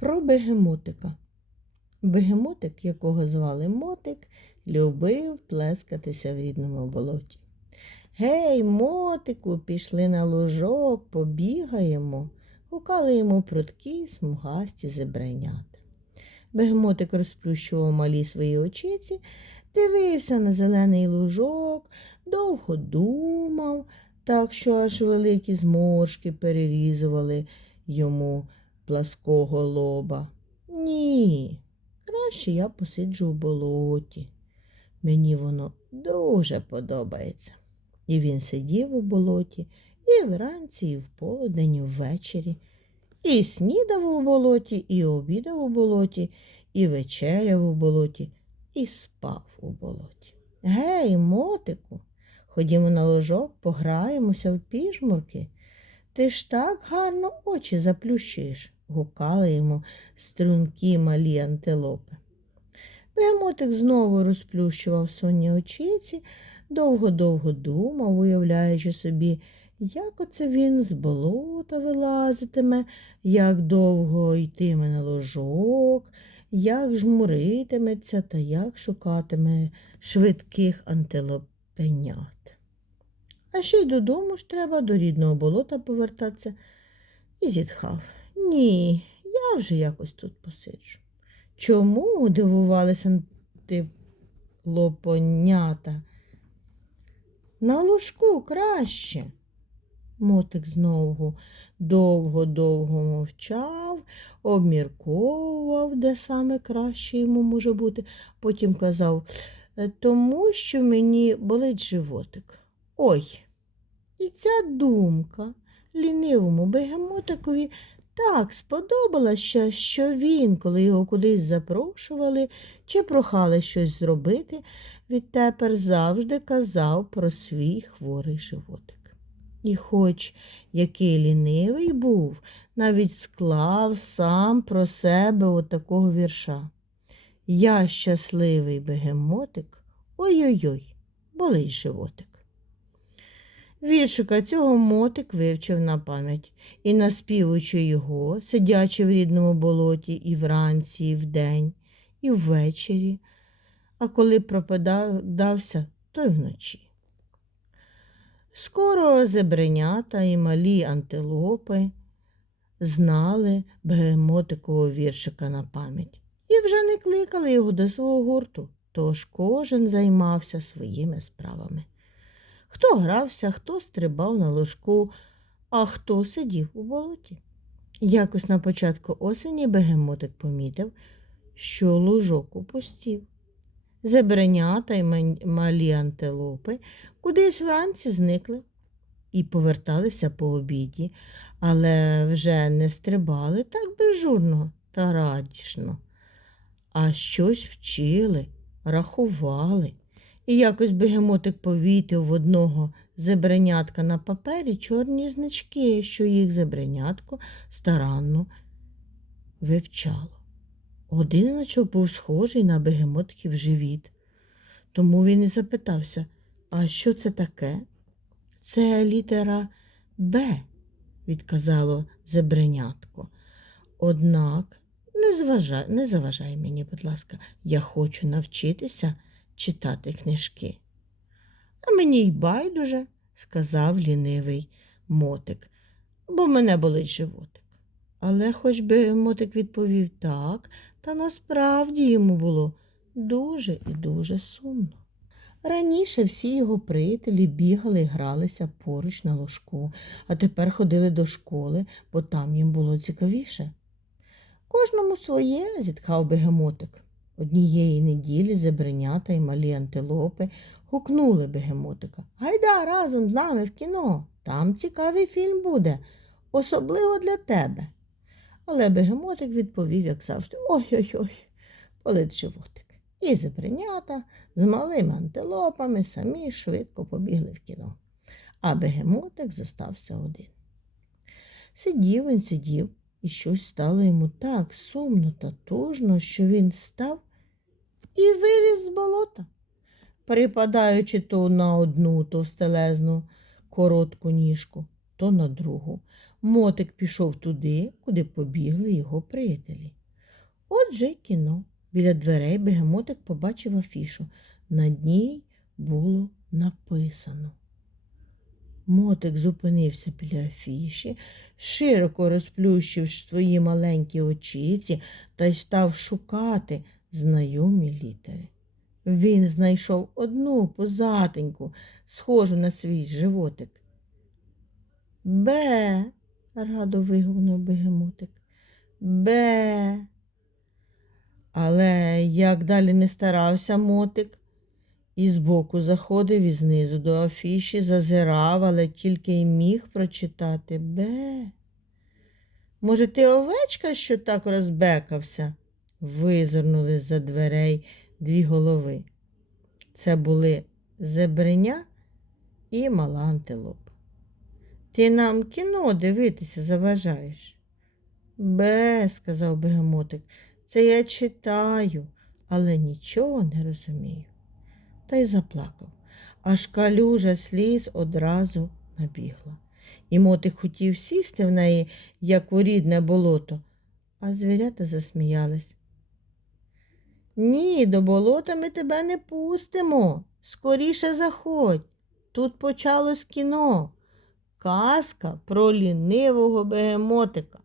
Про бегемотика. Бегемотик, якого звали Мотик, любив плескатися в рідному болоті. Гей, мотику, пішли на лужок, побігаємо, гукали йому прудкі смугасті зебренята. Бегемотик розплющував малі свої очиці, дивився на зелений лужок, довго думав, так що аж великі зморшки перерізували йому плаского лоба. Ні, краще я посиджу в болоті. Мені воно дуже подобається. І він сидів у болоті і вранці, і в полудень, і ввечері, і снідав у болоті, і обідав у болоті, і вечеряв у болоті, і спав у болоті. Гей, мотику, ходімо на ложок, пограємося в піжмурки. Ти ж так гарно очі заплющиш, гукали йому стрункі малі антилопи. Бегемотик знову розплющував сонні очіці, довго-довго думав, уявляючи собі, як оце він з болота вилазитиме, як довго йтиме на ложок, як жмуритиметься та як шукатиме швидких антилопенят. А ще й додому ж треба до рідного болота повертатися. І зітхав. Ні, я вже якось тут посиджу. Чому дивувалися антилопонята? На ложку краще. Мотик знову довго-довго мовчав, обмірковував, де саме краще йому може бути. Потім казав, «Е, тому що мені болить животик. Ой, і ця думка лінивому бегемотикові так сподобалася, що він, коли його кудись запрошували чи прохали щось зробити, відтепер завжди казав про свій хворий животик. І хоч який лінивий був, навіть склав сам про себе отакого вірша. Я щасливий бегемотик, ой-ой-ой, болить животик. Віршика цього мотик вивчив на пам'ять і, наспівуючи його, сидячи в рідному болоті і вранці, і вдень, і ввечері, а коли пропадався, то й вночі. Скоро зебренята і малі антилопи знали бегемотикового віршика на пам'ять і вже не кликали його до свого гурту, тож кожен займався своїми справами. Хто грався, хто стрибав на ложку, а хто сидів у болоті. Якось на початку осені бегемотик помітив, що лужок опустів. Зебренята й малі антилопи кудись вранці зникли і поверталися по обіді, але вже не стрибали так безжурно та радішно, а щось вчили, рахували. І якось бегемотик повітив в одного зебренятка на папері чорні значки, що їх зебренятко старанно вивчало. Годиночок був схожий на бегемотків живіт. Тому він і запитався, а що це таке? Це літера Б, відказало зебренятко. Однак не, зважай, не заважай мені, будь ласка, я хочу навчитися читати книжки. А мені й байдуже, сказав лінивий мотик, бо мене болить животик. Але хоч би мотик відповів так, та насправді йому було дуже і дуже сумно. Раніше всі його приятелі бігали і гралися поруч на ложку, а тепер ходили до школи, бо там їм було цікавіше. Кожному своє, зітхав бегемотик. Однієї неділі зебренята й малі антилопи гукнули бегемотика. Гайда разом з нами в кіно. Там цікавий фільм буде, особливо для тебе. Але бегемотик відповів, як завжди, ой-ой-ой, болить животик. І зебренята з малими антилопами самі швидко побігли в кіно. А бегемотик зостався один. Сидів він, сидів, і щось стало йому так сумно та тужно, що він став і виліз з болота, припадаючи то на одну товстелезну коротку ніжку, то на другу. Мотик пішов туди, куди побігли його приятелі. Отже кіно. Біля дверей бегемотик побачив афішу. На ній було написано. Мотик зупинився біля афіші, широко розплющив свої маленькі очіці та й став шукати знайомі літери. Він знайшов одну позатеньку, схожу на свій животик. Бе, радо вигукнув бегемотик. Бе. Але як далі не старався мотик, і збоку заходив і знизу до афіші зазирав, але тільки й міг прочитати Бе. Може, ти овечка, що так розбекався? Визирнули з-за дверей дві голови. Це були зебреня і мала антилопа. Ти нам кіно дивитися заважаєш. Бе, сказав бегемотик, це я читаю, але нічого не розумію. Та й заплакав, аж калюжа сліз одразу набігла. І мотик хотів сісти в неї, як у рідне болото, а звірята засміялись. Ні, до болота ми тебе не пустимо. Скоріше заходь. Тут почалось кіно. Казка про лінивого бегемотика.